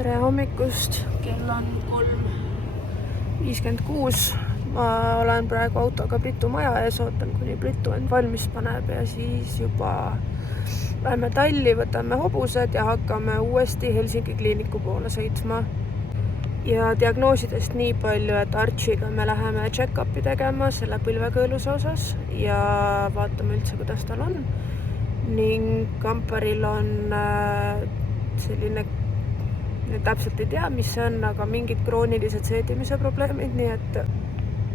Tere hommikust, kell on 3:56. Ma olen praegu autoga Pritu maja ees, ootan kuni Pritu end valmis paneb ja siis juba lähme talli, võtame hobused ja hakkame uuesti Helsingi kliiniku poole sõitma. Ja diagnoosidest nii palju, et Archiga me läheme check-upi tegema selle põlvekõeluse osas ja vaatame üldse, kuidas tal on. Ning Kamparil on selline, täpselt ei tea, mis see on, aga mingid kroonilised seedimise probleemid, nii et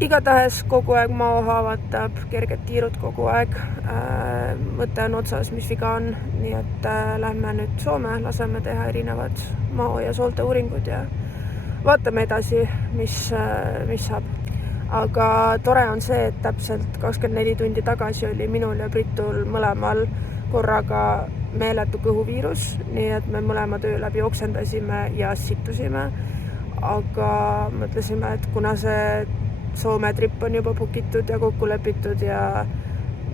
igatahes kogu aeg mao haavatab, kerged tiirud kogu aeg. Mõte on otsas, mis viga on, nii et lähme nüüd Soome, laseme teha erinevad mao- ja soolte uuringud ja vaatame edasi, mis saab. Aga tore on see, et täpselt 24 tundi tagasi oli minul ja Pritul mõlemal korraga meeletu kõhuviirus, nii et me mõlema töö läbi oksendasime ja sittusime. Aga mõtlesime, et kuna see Soome trip on juba bokitud ja kokku lepitud ja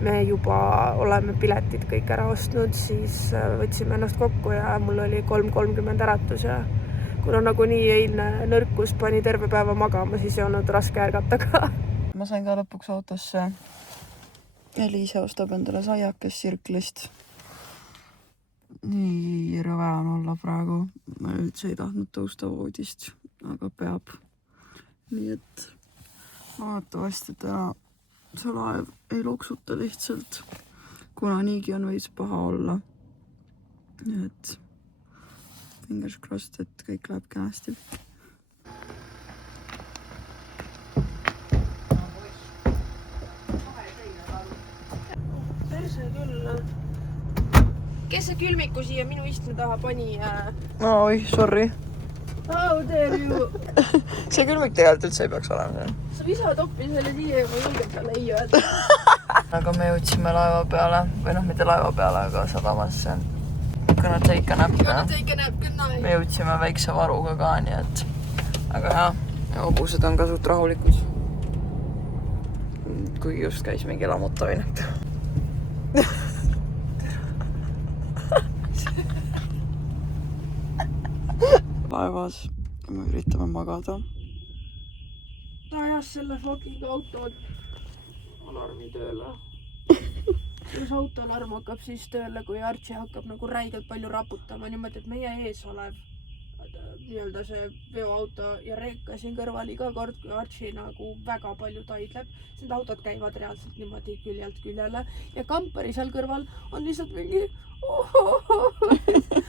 me juba oleme piletid kõik ära ostnud, siis võtsime ennast kokku ja mul oli 3:30 äratus ja kuna nagunii eilne nõrkus pani terve päeva magama, siis ei olnud raske ärgata ka. Ma sain ka lõpuks autosse. Eliise ostab endale saiakest Sirklist. Nii rõve on olla praegu. Ma üldse ei tahtnud tõusta voodist, aga peab. Nii et vaatavasti täna see laev ei loksuta lihtsalt, kuna niigi on veits paha olla. Nii et fingers crossed, et kõik läheb kenasti. Perse küll. Kes see külmiku siia minu istme taha pani? Oi, sorry. How dare you? See külmik tegelikult üldse ei peaks olema. Su isa toppis selle siia ja ma julgeb talle ei öelda. Aga me jõudsime laeva peale, või mitte laeva peale, aga sadamasse. Gonna take a nap. Me jõudsime väikse varuga ka, nii et aga jah, hobused on ka suht rahulikud. Kuigi just käis mingi lammutamine. Laevas ja me üritame magada. Ta ajas selle fucking auto alarmi tööle. Selles autoalarm hakkab siis tööle, kui Archi hakkab nagu räigelt palju raputama niimoodi, et meie ees olev nii-öelda see veoauto ja reeka siin kõrval iga kord, kui Archi nagu väga palju taidleb. Need autod käivad reaalselt niimoodi küljelt küljele ja Kampari seal kõrval on lihtsalt mingi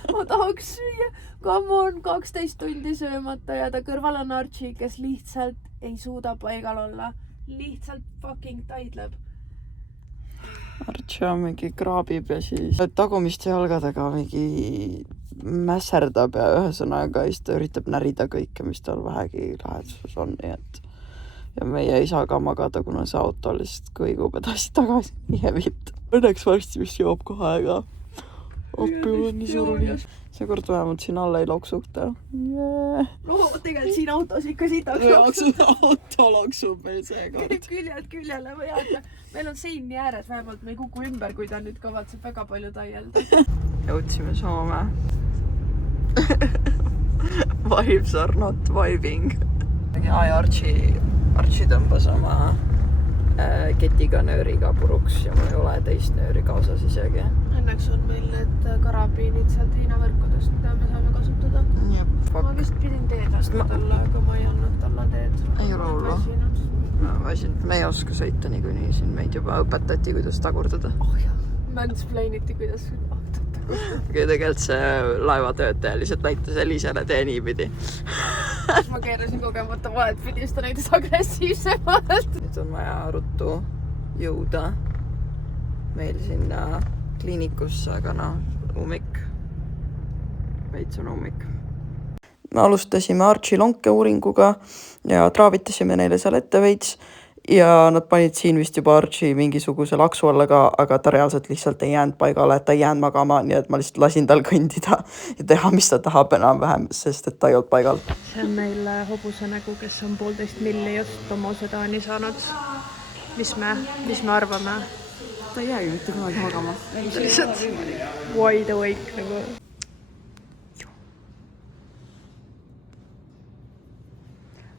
ma tahaks süüa. Come on, 12 tundi söömata ja ta kõrval on Archi, kes lihtsalt ei suuda paigal olla. Lihtsalt fucking taidleb. Archi on mingi kraabib ja siis tagumiste jalgadega mingi mässerdab ja ühesõnaga siis ta üritab närida kõike, mis tal vähegi läheduses on. Nii et ja meie ei saa ka magada, kuna see auto lihtsalt kõigub edasi tagasi nii hevilt. Õnneks varsti vist joob kohe aega. Appi on nii suruline. See kord vähemalt siin alla ei loksukta. No tegelikult siin autos ikka sitaks loksub. Auto loksub meil see kord. Küljelt küljele või jääda. Meil on sein nii ääres, vähemalt me ei kuku ümber, kui ta nüüd kavatseb väga palju taielda. Jõudsime Soome. Vibes are not vibing. Archi tõmbas oma ketiga nööriga puruks ja mul ei ole teist nööri kaasas isegi. Õnneks on meil need karabiinid sealt heinavõrkudest, mida me saame kasutada. Ma vist pidin teed laskma talle, aga ma ei andnud talle teed. Ei ole hullu. Me ei oska sõita niikuinii, siin meid juba õpetati, kuidas tagurdada. Oh jah, mansplainiti, kuidas tagurdada. Tegelikult see laevatöötaja lihtsalt näitas Elisele tee niipidi. Ma keerasin kogemata vahet pidi, just ta näitas agressiivsemalt. Nüüd on vaja ruttu jõuda meil sinna kliinikusse, aga ummik. Veits on ummik. Me alustasime Archi lonke uuringuga ja traavitasime neile seal ette veits ja nad panid siin vist juba Archi mingisuguse laksu alla ka, aga ta reaalselt lihtsalt ei jäänud paigale, et ta ei jäänud magama, nii et ma lihtsalt lasin tal kõndida ja teha, mis ta tahab enam-vähem, sest et ta ei olnud paigal. See on meil hobuse nägu, kes on 1,5 milli just Tomosedaani saanud. Mis me arvame? Ta ei jäägi mitte kunagi magama. Lihtsalt wide awake nagu.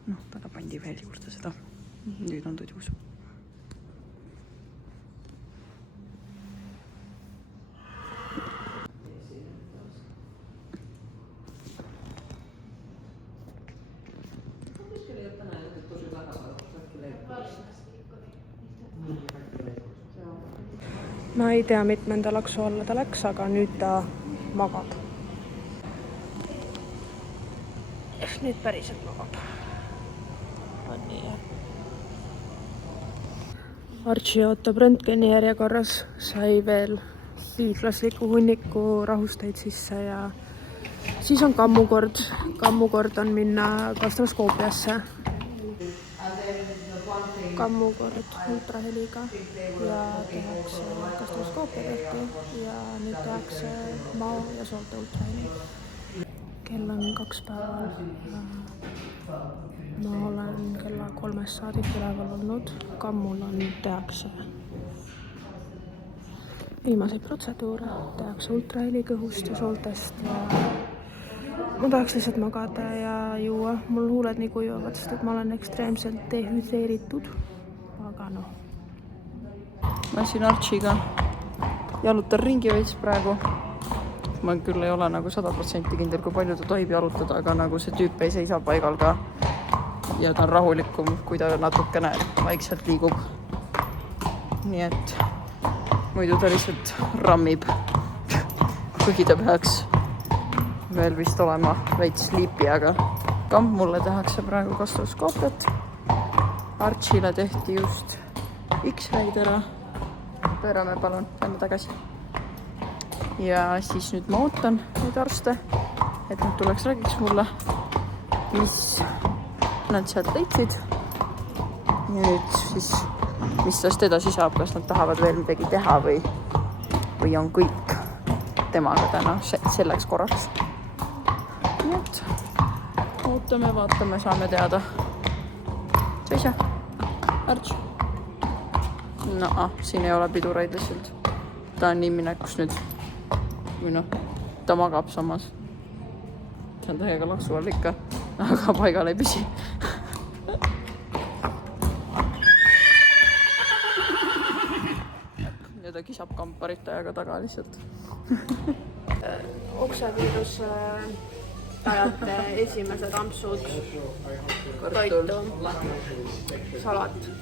noh, taga pandi veel juurde seda. Nüüd on tudjus. Ma ei tea, mitmenda laksu alla ta läks, aga nüüd ta magab. Nüüd päriselt magab. On nii, jah. Archie ootab röntgeni järjekorras, sai veel hiiglasliku hunniku rahusteid sisse ja siis on kammukord. Kammukord on minna gastroskoopiasse. Kammukord ultraheliga ja tehakse gastroskoopia tehti ja nüüd tehakse mao ja soolte ultraheli. Kell on 2 päeval ja ma olen kella 3 saadik üleval olnud. Kammul on tehakse viimaseid protseduure, tehakse ultraheli kõhust ja sooltest ja ma tahaks lihtsalt magada ja juua. Mul huuled nii kuivavad, sest et ma olen ekstreemselt dehüdreeritud. Aga noh. Ma siin Archiga jalutan ringi veits praegu. Ma küll ei ole nagu 100% kindel, kui palju ta tohib jalutada, aga nagu see tüüp ei seisa paigal ka. Ja ta on rahulikum, kui ta natukene vaikselt liigub. Nii et muidu ta lihtsalt rammib. Kuigi ta peaks veel vist olema veits liipi, aga kamp mulle tehakse praegu gastroskoopiat. Archile tehti just X-raid ära. Pöörame palun, lähme tagasi. Ja siis nüüd ma ootan neid arste, et nad tuleks räägiks mulle, mis nad sealt leidsid. Ja nüüd siis, mis tast edasi saab, kas nad tahavad veel midagi teha või on kõik temaga täna selleks korraks. Nii et ootame, vaatame, saame teada. Seisa, Arch. No, siin ei ole pidureid lihtsalt. Ta on nii minekus nüüd. Või noh, ta magab samas. See on täiega laksu all ikka, aga paigal ei püsi. Ja ta kisab kamparitajaga taga lihtsalt. Oksaviirus ajate esimesed ampsud toitu, salat.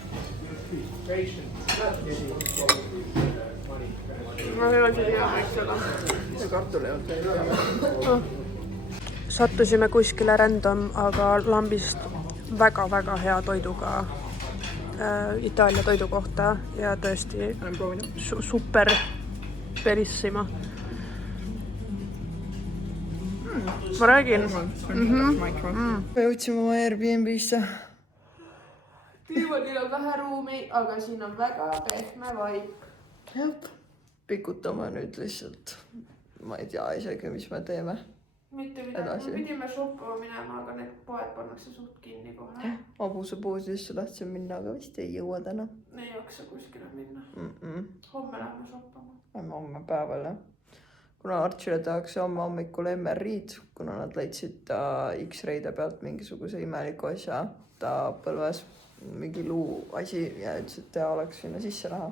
Ma ei ole seda hea maitsega. See kartul ei olnud. Sattusime kuskile random, aga lambist väga-väga hea toiduga Itaalia toidu kohta ja tõesti super perissima. Ma räägin. Me jõudsime oma Airbnb-sse. Diivanil on vähe ruumi, aga siin on väga pehme vaip. Jah, pikutame nüüd lihtsalt. Ma ei tea isegi, mis me teeme. Mitte midagi, me pidime shoppama minema, aga need poed pannakse suht kinni kohe. Abuse poosisse tahtsin minna, aga vist ei jõua täna. Ei jaksa kuskile minna. Homme lähme shoppama. Lähme homme päeval, jah. Kuna Archile tehakse homme hommikul MRI-d, kuna nad leidsid X-ray'de pealt mingisuguse imeliku asja, ta põlves mingi luu asi ja ütles, et teha oleks sinna sisse raha.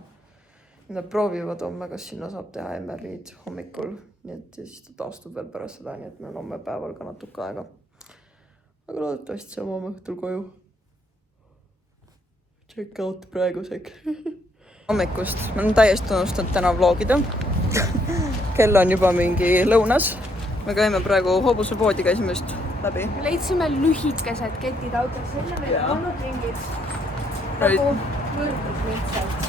Nad proovivad homme, kas sinna saab teha MRI-d hommikul, nii et siis ta taastub veel pärast seda, nii et meil on homme päeval ka natuke aega. Aga loodetavasti saame homme õhtul koju. Check out praeguseks. Hommikust, ma olen täiesti unustanud täna vlogida. Kell on juba mingi lõunas. Me käime praegu Hobuse poodi, käisime just läbi. Leidsime lühikesed ketid autos, selle meil on olnud ringid. Nagu võrdus lihtsalt.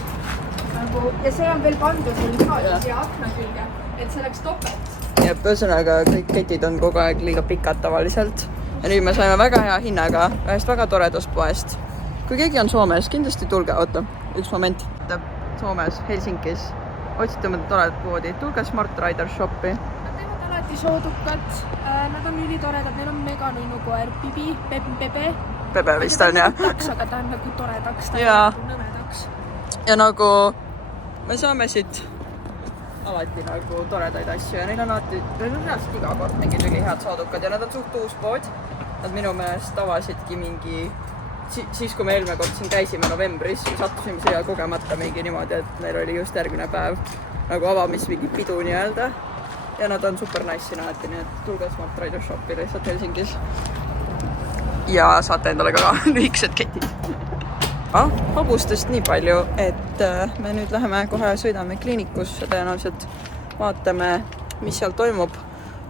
Ja see on veel pandud siia akna külge, et see oleks topelt. Ja ühesõnaga kõik ketid on kogu aeg liiga pikad tavaliselt. Ja nüüd me saime väga hea hinnaga ühest väga toredast poest. Kui keegi on Soomes, kindlasti tulge, oota, üks moment. Soomes, Helsingis, otsite mõnda toredat poodi, tulge Smart Rider Shopi. Nad teevad alati soodukad, nad on ülitoredad, neil on mega nunnukoer, Bibi, Bebe. Bebe vist on, jah. Aga ta on nagu toredaks, ta on nagu nõmedaks. Ja nagu me saame siit alati nagu toredaid asju ja neil on alati, neil on reaalselt iga kord mingid üli head soodukad ja nad on suht uus pood. nad minu meelest avasidki mingi siis kui me eelmine kord siin käisime novembris, sattusime siia kogemata mingi niimoodi, et neil oli just järgmine päev nagu avamis mingi pidu nii-öelda. Ja nad on super nice siin alati, nii et tulge Smart Rider Shopi lihtsalt Helsingis. Ja saate endale ka lühikesed ketid. Hobustest nii palju, et me nüüd läheme kohe sõidame kliinikusse, tõenäoliselt vaatame, mis seal toimub.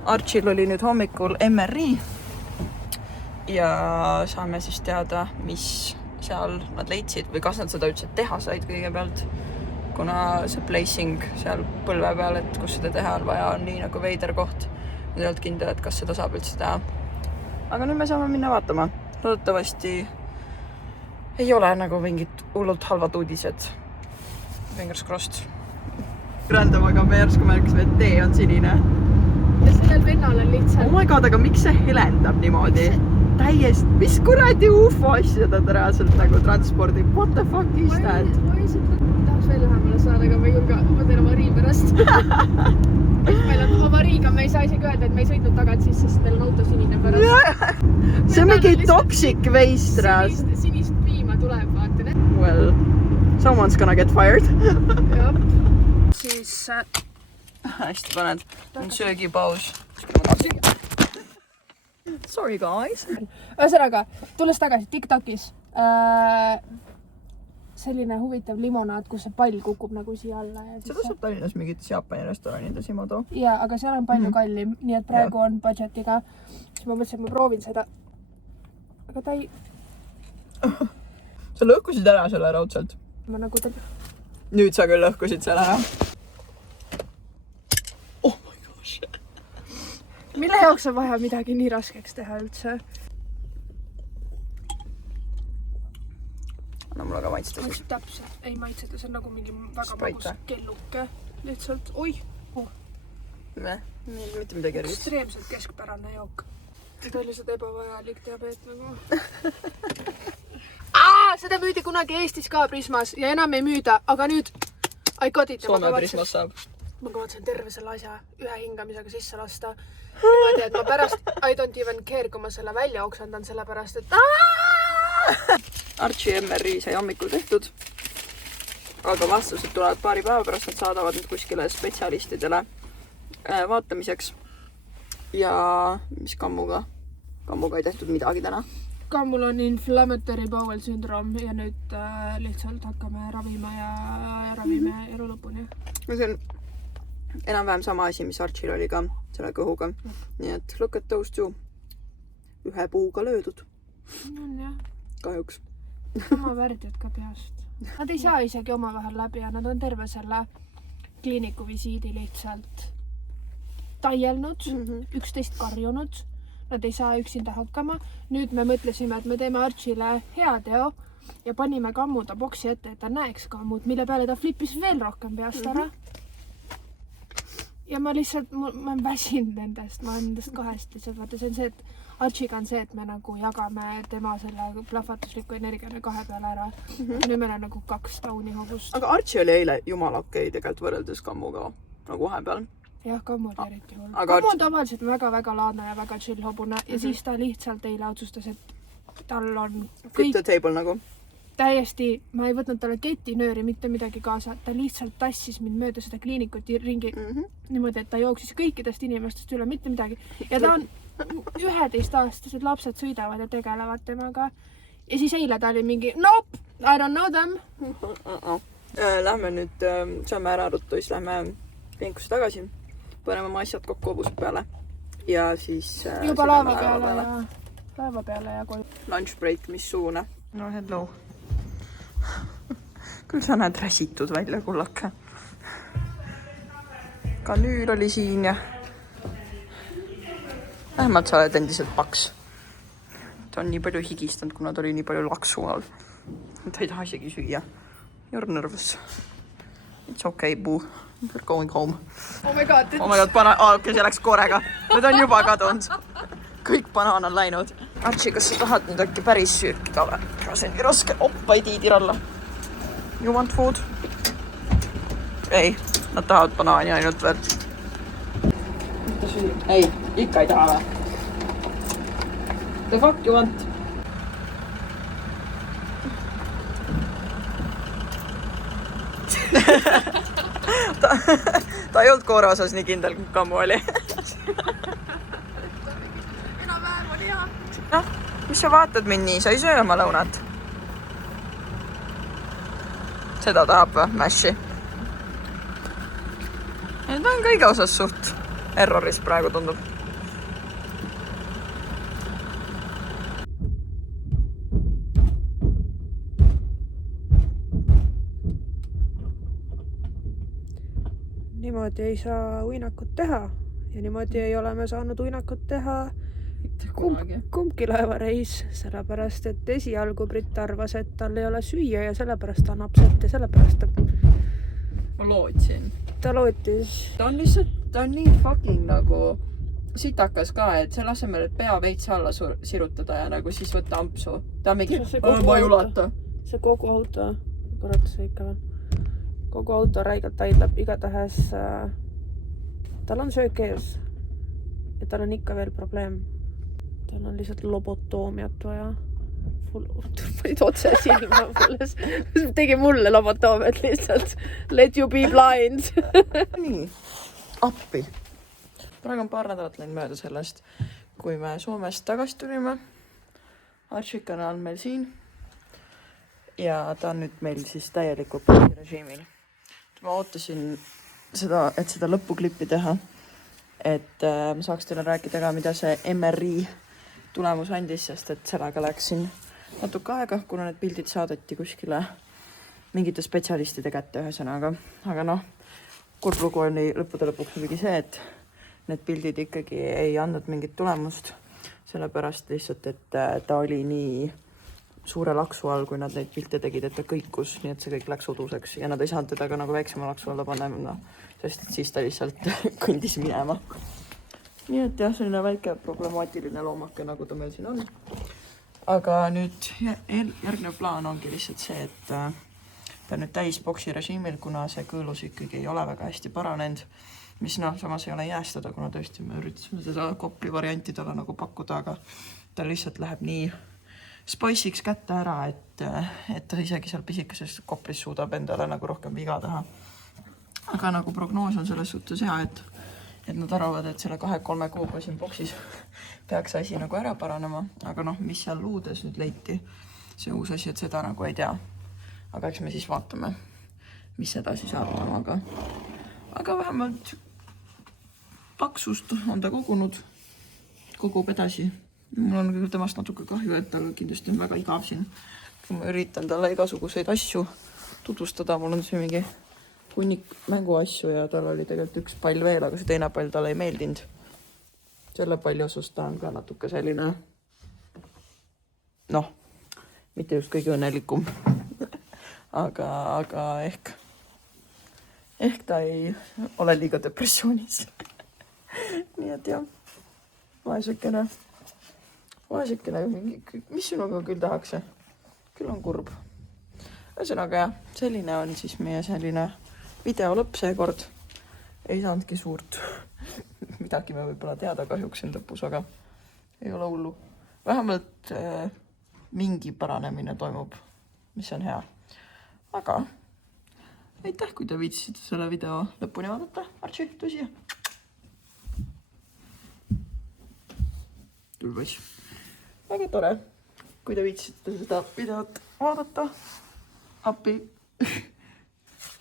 Archil oli nüüd hommikul MRI ja saame siis teada, mis seal nad leidsid või kas nad seda üldse teha said kõigepealt, kuna see placing seal põlve peal, et kus seda teha on vaja, on nii nagu veider koht. Nad ei olnud kindel, et kas seda saab üldse teha. Aga nüüd me saame minna vaatama. Loodetavasti ei ole nagu mingid hullult halvad uudised. Fingers crossed. Random, aga me järsku märkasime, et tee on sinine. Ja sellel vennal on lihtsalt... Oh my god, aga miks see helendab niimoodi? Täiesti, mis kuradi UFO asja ta reaalselt nagu transpordi? What the fuck is that? Ma tahaks veel lähemale saada, aga ma teen avarii pärast. Meil on avariiga, me ei saa isegi öelda, et me ei sõitnud tagant sisse, sest meil on auto sinine pärast. See on mingi toxic waste ras. Sinist piima tuleb, vaata. Well, someone's gonna get fired. Jah. Siis... Hästi paned. On söögipaus. Sorry guys. Ühesõnaga, tulles tagasi TikTokis, selline huvitav limonaad, kus see pall kukub nagu siia alla. Seda saab Tallinnas mingites Jaapani restoranides Imodo. Jaa, aga seal on palju kallim, nii et praegu on budgetiga. Siis ma mõtlesin, et ma proovin seda. Aga ta ei... Sa lõhkusid ära selle raudselt? Ma nagu ta... Nüüd sa küll lõhkusid selle ära. Oh my gosh. Mille jaoks on vaja midagi nii raskeks teha üldse? Anna mulle ka maitsta siis. Täpselt. Ei maitseta, see on nagu mingi väga Sprite. magus kelluke. Lihtsalt, oi! Mitte midagi erilist. Ekstreemselt keskpärane jook. Nüüd oli seda ebavajalik diabeet nagu. Seda müüdi kunagi Eestis ka Prismas ja enam ei müüda, aga nüüd I got it. Soome Prismas saab. Ma kavatsen terve selle asja ühe hingamisega sisse lasta. Niimoodi, et ma pärast I don't even care, kui ma selle välja oksendan selle pärast, et Archi MRI sai hommikul tehtud. Aga vastused tulevad paari päeva pärast, nad saadavad nüüd kuskile spetsialistidele vaatamiseks. Ja mis kammuga? Kammuga ei tehtud midagi täna. Kammul on inflammatory bowel syndrome ja nüüd lihtsalt hakkame ravima ja ravime elu lõpuni. See on enam-vähem sama asi, mis Archil oli ka selle kõhuga. Nii et look at those two. Ühe puuga löödud. On jah. Kahjuks. Oma värdjad ka peast. Nad ei saa isegi omavahel läbi ja nad on terve selle kliiniku visiidi lihtsalt taielnud, üksteist karjunud. Nad ei saa üksinda hakkama. Nüüd me mõtlesime, et me teeme Archile hea teo ja panime kammu ta boksi ette, et ta näeks kammud, mille peale ta flippis veel rohkem peast ära. Ja ma lihtsalt, ma olen väsinud nendest, ma olen nendest kahest lihtsalt. Vaata, see on see, et Archiga on see, et me nagu jagame tema selle plahvatusliku energiana kahe peale ära. Nüüd meil on nagu 2 tauni hobust. Aga Archi oli eile jumala okei tegelikult võrreldes kammuga nagu vahepeal. Jah, kammu oli eriti hull. Aga Kammu on tavaliselt väga-väga laadne ja väga chill hobune ja siis ta lihtsalt eile otsustas, et tal on Flip the table nagu. Täiesti, ma ei võtnud talle ketinööri, mitte midagi kaasa. Ta lihtsalt tassis mind mööda seda kliinikut ringi niimoodi, et ta jooksis kõikidest inimestest üle, mitte midagi. Ja ta on 11-aastased lapsed sõidavad ja tegelevad temaga. Ja siis eile ta oli mingi, nope, I don't know them. Lähme nüüd, saame ära ruttu, siis lähme kliinikusse tagasi. Paneme oma asjad kokku hobuse peale. Ja siis... Juba laeva peale ja koju. Lunch break, mis suune. No hello. Küll sa näed räsitud välja, kullake. Kanüül oli siin ja... Vähemalt sa oled endiselt paks. Ta on nii palju higistanud, kuna ta oli nii palju laksu all. Ta ei taha isegi süüa. You're nervous. It's okay, boo. We're going home. Oh my god. Okei, see läks korega. Need on juba kadunud. Kõik banaan on läinud. Archi, kas sa tahad nüüd äkki päris süüki ka? See on nii raske. Oppa, ei tiidir alla. You want food? Ei, nad tahavad banaani ainult veel. Ei, ikka ei taha. The fuck you want? ta ei olnud koora osas nii kindel, kui kammu oli. Enam-vähem oli hea. Noh, mis sa vaatad mind nii? Sa ei söö oma lõunat. Seda tahab või? Mashi. Ta on kõige osas suht erroris praegu tundub. Niimoodi ei saa uinakut teha ja niimoodi ei ole me saanud uinakut teha kumbki laevareis, sellepärast et esialgu Brit arvas, et tal ei ole süüa ja sellepärast ta annab sett ja sellepärast Ma lootsin. ta lootis. Ta on lihtsalt, ta on nii fucking nagu sitakas ka, et selle asemel, et pea veits alla sirutada ja nagu siis võtta ampsu. Ta on mingi, ma ei ulata. See kogu auto, kurat see ikka veel. Kogu auto räigelt aidlab, igatahes tal on söök ees ja tal on ikka veel probleem. Tal on lihtsalt lobotoomiat vaja. Panid otse silma mulles. Tegi mulle lobotoomiat lihtsalt. Let you be blind. Nii, appi. Praegu on paar nädalat läinud mööda sellest, kui me Soomest tagasi tulime. Archikana on meil siin ja ta on nüüd meil siis täielikult režiimil. Ma ootasin seda, et seda lõpuklippi teha, et ma saaks teile rääkida ka, mida see MRI tulemus andis, sest et sellega läksin natuke aega, kuna need pildid saadeti kuskile mingite spetsialistide kätte ühesõnaga. Aga noh, kurb lugu oli lõppude lõpuks muidugi see, et need pildid ikkagi ei andnud mingit tulemust, sellepärast lihtsalt, et ta oli nii suure laksu all, kui nad neid pilte tegid, et ta kõikus, nii et see kõik läks uduseks ja nad ei saanud teda ka nagu väiksema laksu alla panna, sest et siis ta lihtsalt kõndis minema. Nii et jah, selline väike problemaatiline loomake, nagu ta meil siin on. Aga nüüd järgnev plaan ongi lihtsalt see, et ta on nüüd täis boksi režiimil, kuna see kõõlus ikkagi ei ole väga hästi paranenud, mis noh, samas ei ole jäästada, kuna tõesti me üritasime seda kopli varianti talle nagu pakkuda, aga ta lihtsalt läheb nii spice'iks kätte ära, et ta isegi seal pisikeses koplis suudab endale nagu rohkem viga teha. Aga nagu prognoos on selles suhtes hea, et nad arvavad, et selle 2-3 kuuga siin boksis peaks asi nagu ära paranema. Aga noh, mis seal luudes nüüd leiti, see uus asi, et seda nagu ei tea. Aga eks me siis vaatame, mis edasi saab temaga. Aga vähemalt paksust on ta kogub edasi. Mul on küll temast natuke kahju, et tal kindlasti on väga igav siin. Kui ma üritan talle igasuguseid asju tutvustada, mul on see mingi hunnik mänguasju ja tal oli tegelikult üks pall veel, aga see teine pall talle ei meeldinud. Selle palli osus ta on ka natuke selline, noh, mitte just kõige õnnelikum, aga ehk ta ei ole liiga depressioonis. Nii et jah, vaesekene, mis sinuga küll tahaks? Küll on kurb. Ühesõnaga jah, selline on siis meie selline video lõpp seekord. Ei saanudki suurt midagi me võib-olla teada kahjuks siin lõpus, aga ei ole hullu. Vähemalt mingi paranemine toimub, mis on hea. Aga aitäh, kui te viitsite selle video lõpuni vaadata. Artsi, tõsi. Tulbas. Väga tore, kui te viitsite seda videot vaadata. Appi.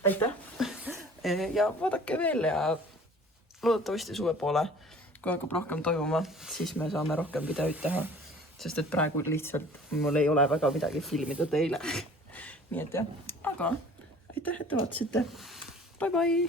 Aitäh. Ja vaadake veel ja loodetavasti suve poole, kui hakkab rohkem toimuma, siis me saame rohkem videoid teha. Sest et praegu lihtsalt mul ei ole väga midagi filmida teile. Nii et jah, aga aitäh, et te vaatasite. Bye bye!